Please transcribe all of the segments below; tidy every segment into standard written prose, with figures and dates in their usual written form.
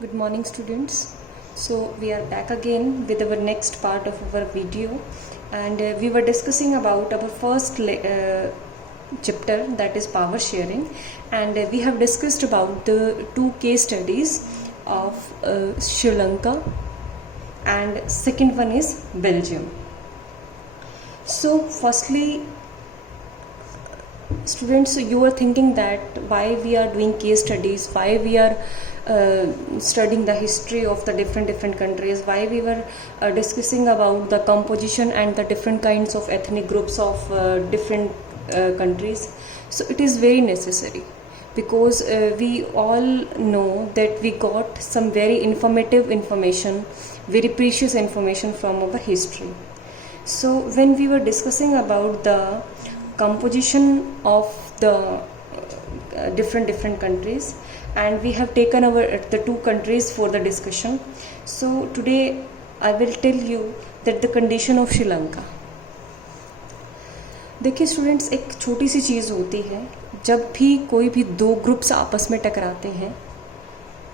Good morning, students. So we are back again with our next part of our video, and we were discussing about our first chapter, that is power sharing, and we have discussed about the two case studies of Sri Lanka, and second one is Belgium. So firstly, students, you are thinking that why we are doing case studies, why we are studying the history of the different countries, why we were discussing about the composition and the different kinds of ethnic groups of different countries. So it is very necessary, because we all know that we got some very informative information, very precious information from our history. So when we were discussing about the composition of the different countries, and we have taken the two countries for the discussion. So today I will tell you that the condition of Sri Lanka. देखिए students, एक छोटी सी चीज़ होती है, जब भी कोई भी दो ग्रुप्स आपस में टकराते हैं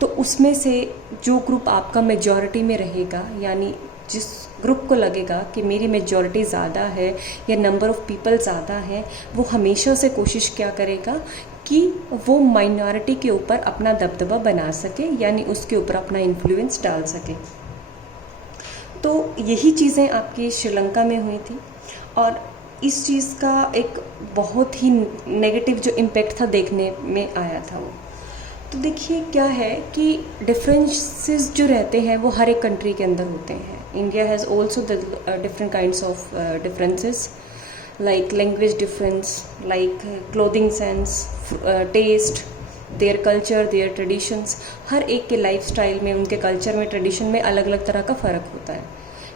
तो उसमें से जो ग्रुप आपका मेजॉरिटी में रहेगा, यानी जिस ग्रुप को लगेगा कि मेरी मेजॉरिटी ज़्यादा है या नंबर ऑफ पीपल ज़्यादा है, वो हमेशा से कोशिश क्या करेगा कि वो माइनॉरिटी के ऊपर अपना दबदबा बना सके, यानी उसके ऊपर अपना इन्फ्लुएंस डाल सके। तो यही चीज़ें आपकी श्रीलंका में हुई थी, और इस चीज़ का एक बहुत ही नेगेटिव जो इम्पेक्ट था देखने में आया था वो। तो देखिए क्या है कि डिफरेंसेस जो रहते हैं वो हर एक कंट्री के अंदर होते हैं। India has also the different kinds of differences, like language difference, like clothing sense, taste, their culture, their traditions। हर एक के लाइफ स्टाइल में, उनके कल्चर में, ट्रेडिशन में अलग अलग तरह का फ़र्क होता है।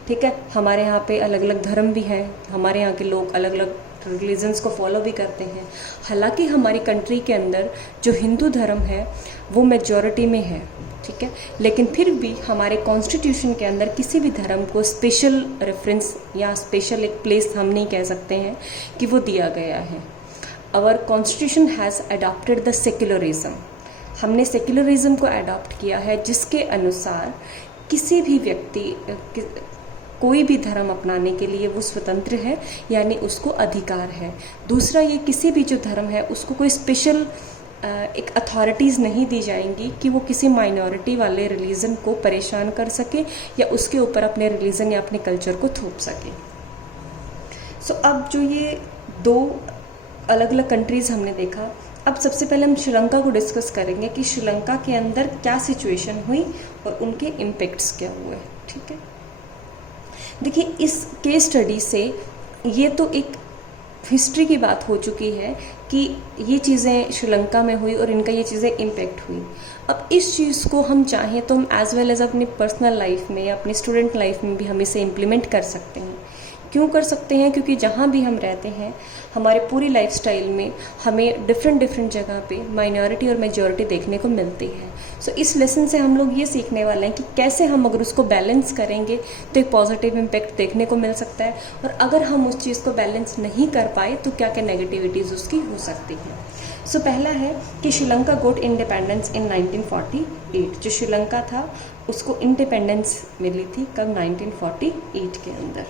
ठीक है, हमारे यहाँ पे अलग अलग धर्म भी है, हमारे यहाँ के लोग अलग अलग रिलीजन्स को फॉलो भी करते हैं। हालांकि हमारी कंट्री के अंदर जो हिंदू धर्म है वो मेजॉरिटी में है, ठीक है, लेकिन फिर भी हमारे कॉन्स्टिट्यूशन के अंदर किसी भी धर्म को स्पेशल रेफरेंस या स्पेशल एक प्लेस हम नहीं कह सकते हैं कि वो दिया गया है। Our constitution has adopted the secularism. हमने सेक्युलरिज्म को अडॉप्ट किया है, जिसके अनुसार किसी भी व्यक्ति कोई भी धर्म अपनाने के लिए वो स्वतंत्र है, यानी उसको अधिकार है। दूसरा, ये किसी भी जो धर्म है उसको कोई स्पेशल एक अथॉरिटीज़ नहीं दी जाएंगी कि वो किसी माइनॉरिटी वाले रिलीजन को परेशान कर सके या उसके ऊपर अपने रिलीजन या अपने कल्चर को थोप सके। सो अब जो ये दो अलग अलग कंट्रीज़ हमने देखा, अब सबसे पहले हम श्रीलंका को डिस्कस करेंगे कि श्रीलंका के अंदर क्या सिचुएशन हुई और उनके इम्पेक्ट्स क्या हुए। ठीक है, देखिए इस केस स्टडी से ये तो एक हिस्ट्री की बात हो चुकी है कि ये चीज़ें श्रीलंका में हुई और इनका ये चीज़ें इम्पेक्ट हुई। अब इस चीज़ को हम चाहें तो हम एज वेल एज अपनी पर्सनल लाइफ में या अपनी स्टूडेंट लाइफ में भी हम इसे इम्प्लीमेंट कर सकते हैं। क्यों कर सकते हैं? क्योंकि जहाँ भी हम रहते हैं, हमारे पूरी लाइफस्टाइल में हमें डिफरेंट जगह पे माइनॉरिटी और मेजॉरिटी देखने को मिलती है। सो इस लेसन से हम लोग ये सीखने वाले हैं कि कैसे हम अगर उसको बैलेंस करेंगे तो एक पॉजिटिव इम्पैक्ट देखने को मिल सकता है, और अगर हम उस चीज़ को बैलेंस नहीं कर पाए तो क्या क्या नेगेटिविटीज़ उसकी हो सकती हैं। सो पहला है कि श्रीलंका गोट इंडिपेंडेंस इन 1948। जो श्रीलंका था उसको इंडिपेंडेंस मिली थी कब? 1948 के अंदर।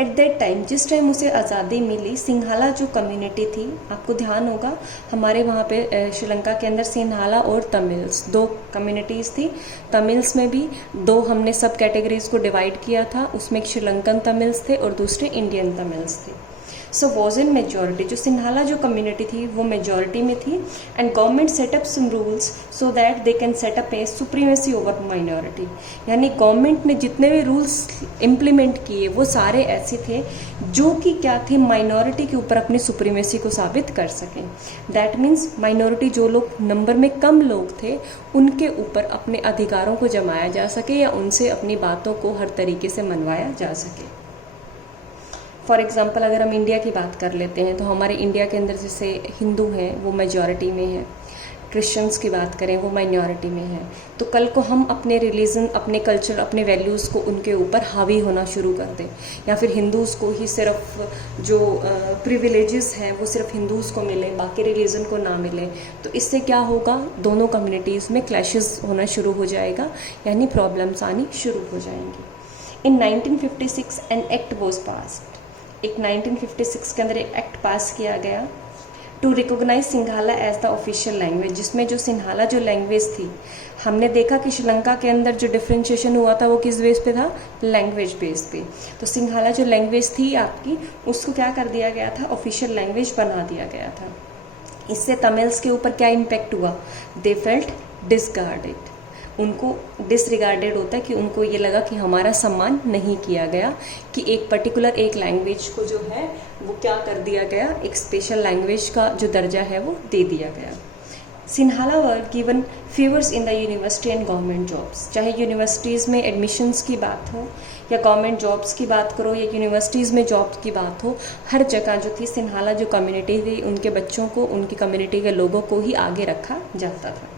एट दैट टाइम, जिस टाइम उसे आज़ादी मिली, सिंहाला जो कम्युनिटी थी, आपको ध्यान होगा हमारे वहाँ पे श्रीलंका के अंदर सिंहाला और तमिल्स दो कम्युनिटीज़ थी। तमिल्स में भी दो हमने सब कैटेगरीज को डिवाइड किया था, उसमें एक श्रीलंकन तमिल्स थे और दूसरे इंडियन तमिल्स थे। सो वॉज इन मेजॉरिटी, जो सिंहाला जो कम्युनिटी थी वो मेजॉरिटी में थी, and government setup some rules so that they can setup a supremacy over minority. यानी गवर्नमेंट ने जितने भी रूल्स इम्प्लीमेंट किए वो सारे ऐसे थे जो कि क्या थे, माइनॉरिटी के ऊपर अपनी सुप्रीमेसी को साबित कर सकें। दैट मीन्स माइनॉरिटी जो लोग नंबर में कम लोग थे उनके ऊपर अपने अधिकारों को जमाया जा सके या उनसे अपनी बातों को हर तरीके से मनवाया जा सके। फॉर एग्ज़ाम्पल अगर हम इंडिया की बात कर लेते हैं तो हमारे इंडिया के अंदर जैसे हिंदू हैं वो मेजॉरिटी में है, क्रिश्चियंस की बात करें वो माइनॉरिटी में है, तो कल को हम अपने रिलीजन, अपने कल्चर, अपने वैल्यूज़ को उनके ऊपर हावी होना शुरू कर दें, या फिर हिंदूज़ को ही सिर्फ जो प्रिविलेजेस हैं वो सिर्फ हिंदूज़ को मिले, बाकी रिलीजन को ना मिले, तो इससे क्या होगा, दोनों कम्युनिटीज़ में क्लैशेस होना शुरू हो जाएगा, यानी प्रॉब्लम्स आनी शुरू हो जाएंगी। In 1956 an act was passed, एक 1956 के अंदर एक एक्ट पास किया गया to recognize Sinhala as the official language, जिसमें जो सिंघाला जो लैंग्वेज थी, हमने देखा कि श्रीलंका के अंदर जो डिफ्रेंशिएशन हुआ था वो किस बेस पे था, लैंग्वेज बेस पे। तो सिंघाला जो लैंग्वेज थी आपकी, उसको क्या कर दिया गया था, ऑफिशियल लैंग्वेज बना दिया गया था। इससे तमिल्स के ऊपर क्या इम्पैक्ट हुआ, दे फेल्ट डिसगार्डेड, उनको डिसरिगार्डेड होता है कि उनको ये लगा कि हमारा सम्मान नहीं किया गया, कि एक पर्टिकुलर एक लैंग्वेज को जो है वो क्या कर दिया गया, एक स्पेशल लैंग्वेज का जो दर्जा है वो दे दिया गया। Sinhala were given favours in the university and government jobs, चाहे यूनिवर्सिटीज़ में एडमिशन्स की बात हो या गवर्नमेंट जॉब्स की बात करो या यूनिवर्सिटीज़ में जॉब्स की बात हो, हर जगह जो थी सिन्हाला जो कम्युनिटी थी उनके बच्चों को, उनकी कम्युनिटी के लोगों को ही आगे रखा जाता था।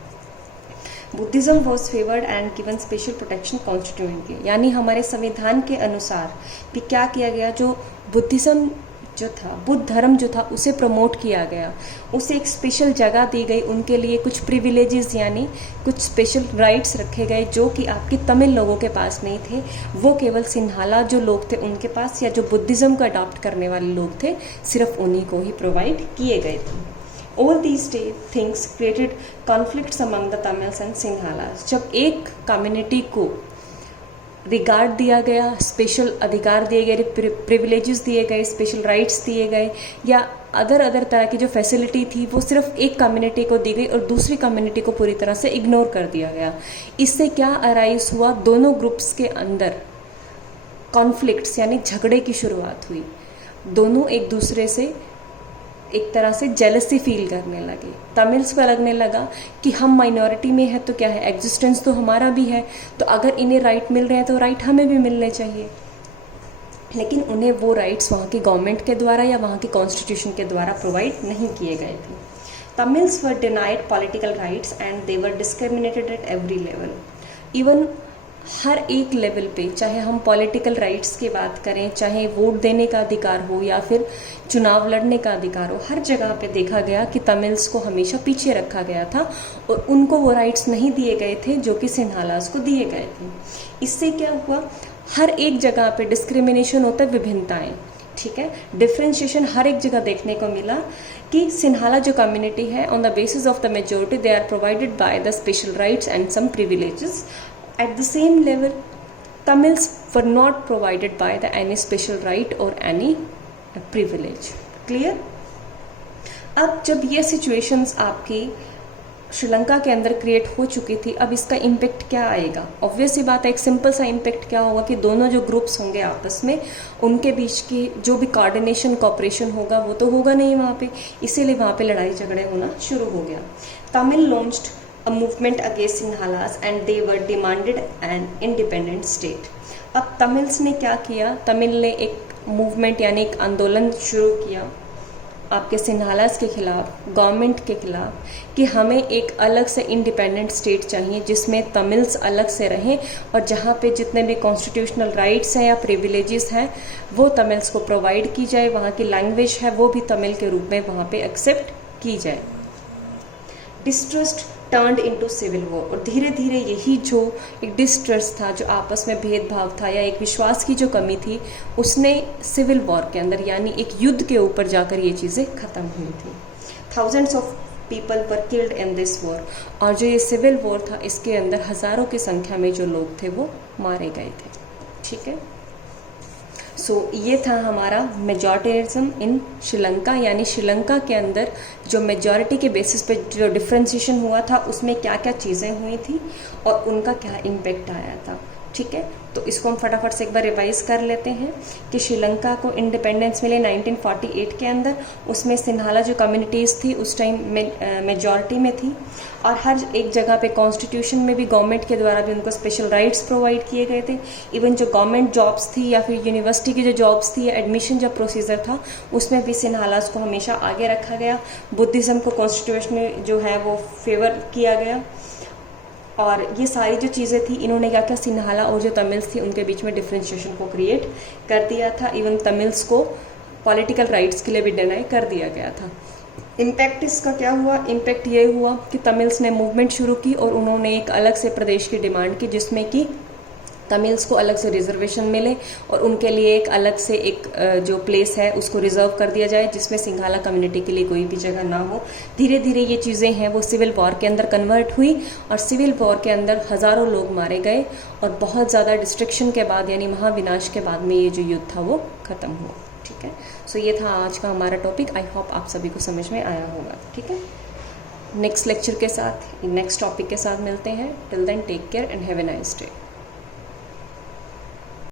Buddhism was favoured and given special protection constitutionally, यानी हमारे संविधान के अनुसार भी क्या किया गया, जो बुद्धिज़्म जो था, बुद्ध धर्म जो था उसे प्रमोट किया गया, उसे एक स्पेशल जगह दी गई, उनके लिए कुछ प्रिविलेजेस यानी कुछ स्पेशल राइट्स रखे गए जो कि आपके तमिल लोगों के पास नहीं थे, वो केवल सिन्हाला जो लोग थे उनके पास, या जो बुद्धिज़्म को अडॉप्ट करने वाले लोग थे सिर्फ उन्हीं को ही प्रोवाइड किए गए थे। All these things created conflicts among the Tamils and Sinhalas। जब एक कम्युनिटी को रिगार्ड दिया गया, स्पेशल अधिकार दिए गए, प्रिविलेजेस दिए गए, स्पेशल राइट्स दिए गए, या अदर तरह की जो फैसिलिटी थी वो सिर्फ एक कम्युनिटी को दी गई और दूसरी कम्युनिटी को पूरी तरह से इग्नोर कर दिया गया, इससे क्या अराइज हुआ, दोनों ग्रुप्स के अंदर कॉन्फ्लिक्ट्स यानी झगड़े की शुरुआत हुई। दोनों एक दूसरे से एक तरह से जेलसी फील करने लगे। तमिल्स को लगने लगा कि हम माइनॉरिटी में है तो क्या है, एग्जिस्टेंस तो हमारा भी है, तो अगर इन्हें राइट मिल रहे हैं तो राइट हमें भी मिलने चाहिए। लेकिन उन्हें वो राइट्स वहाँ की गवर्नमेंट के द्वारा या वहाँ के कॉन्स्टिट्यूशन के द्वारा प्रोवाइड नहीं किए गए थे। Tamils were denied political rights and they were discriminated at every level. Even हर एक लेवल पे, चाहे हम पॉलिटिकल राइट्स की बात करें, चाहे वोट देने का अधिकार हो या फिर चुनाव लड़ने का अधिकार हो, हर जगह पे देखा गया कि तमिल्स को हमेशा पीछे रखा गया था और उनको वो राइट्स नहीं दिए गए थे जो कि सिन्हालास को दिए गए थे। इससे क्या हुआ, हर एक जगह पे डिस्क्रिमिनेशन होता है, विभिन्नताएं, ठीक है, डिफ्रेंशिएशन हर एक जगह देखने को मिला कि सिन्हाला जो कम्युनिटी है on the basis of the majority they are provided by the special rights and some privileges. At the same level, Tamils were not provided by any special right or any privilege. Clear? अब जब ये situations आपकी श्रीलंका के अंदर create हो चुकी थी, अब इसका इम्पेक्ट क्या आएगा? ऑब्वियस सी बात है, एक सिंपल सा इम्पेक्ट क्या होगा कि दोनों जो ग्रुप्स होंगे आपस में, उनके बीच की जो भी कोऑर्डिनेशन कॉपरेशन होगा वो तो होगा नहीं वहाँ पे, इसीलिए वहाँ पे लड़ाई झगड़े होना शुरू हो गया। Tamil launched a movement against Sinhalas and they were demanded an independent state। अब तमिल्स ने क्या किया, तमिल ने एक मूवमेंट यानी एक आंदोलन शुरू किया आपके सिन्हालास के खिलाफ, गवर्नमेंट के खिलाफ, कि हमें एक अलग से इंडिपेंडेंट स्टेट चाहिए जिसमें तमिल्स अलग से रहें और जहाँ पे जितने भी कॉन्स्टिट्यूशनल राइट्स हैं या प्रिविलेजेस हैं वो तमिल्स को प्रोवाइड की जाए, वहाँ की लैंग्वेज है वो भी तमिल के रूप में वहाँ पे एक्सेप्ट की जाए। Distrust turned into civil war, और धीरे धीरे यही जो एक डिस्ट्रस्ट था, जो आपस में भेदभाव था या एक विश्वास की जो कमी थी, उसने सिविल वॉर के अंदर यानी एक युद्ध के ऊपर जाकर ये चीज़ें ख़त्म हुई थी। Thousands of people were killed in this war, और जो ये सिविल वॉर था इसके अंदर हज़ारों की संख्या में जो लोग थे वो मारे गए थे। ठीक है, सो ये था हमारा मेजॉरिटेरिज्म इन श्रीलंका, यानी श्रीलंका के अंदर जो मेजॉरिटी के बेसिस पे जो डिफ्रेंशिएशन हुआ था उसमें क्या क्या चीज़ें हुई थी और उनका क्या इम्पेक्ट आया था। ठीक है, तो इसको हम फटाफट से एक बार रिवाइज कर लेते हैं कि श्रीलंका को इंडिपेंडेंस मिले 1948 के अंदर। उसमें सिन्हाला जो कम्युनिटीज़ थी उस टाइम मेजॉरिटी में थी, और हर एक जगह पे कॉन्स्टिट्यूशन में भी गवर्नमेंट के द्वारा भी उनको स्पेशल राइट्स प्रोवाइड किए गए थे। इवन जो गवर्नमेंट जॉब्स थी या फिर यूनिवर्सिटी की जो जॉब्स थी या एडमिशन जो प्रोसीजर था उसमें भी सिन्हालास को हमेशा आगे रखा गया। बुद्धिज़्म को कॉन्स्टिट्यूशन में जो है वो फेवर किया गया, और ये सारी जो चीज़ें थी इन्होंने क्या किया, सिन्हाला और जो तमिल्स थी उनके बीच में डिफ्रेंशिएशन को क्रिएट कर दिया था। इवन तमिल्स को पॉलिटिकल राइट्स के लिए भी डिनाई कर दिया गया था। इम्पैक्ट इसका क्या हुआ, इम्पैक्ट ये हुआ कि तमिल्स ने मूवमेंट शुरू की और उन्होंने एक अलग से प्रदेश की डिमांड की जिसमें कि तमिल्स को अलग से रिजर्वेशन मिले और उनके लिए एक अलग से एक जो प्लेस है उसको रिजर्व कर दिया जाए जिसमें सिंघाला कम्युनिटी के लिए कोई भी जगह ना हो। धीरे धीरे ये चीज़ें हैं वो सिविल वॉर के अंदर कन्वर्ट हुई और सिविल वॉर के अंदर हज़ारों लोग मारे गए और बहुत ज़्यादा डिस्ट्रक्शन के बाद यानी महाविनाश के बाद में ये जो युद्ध था वो ख़त्म हुआ। ठीक है, सो ये था आज का हमारा टॉपिक। आई होप आप सभी को समझ में आया होगा। ठीक है, नेक्स्ट लेक्चर के साथ नेक्स्ट टॉपिक के साथ मिलते हैं। Till then take care and have a nice day.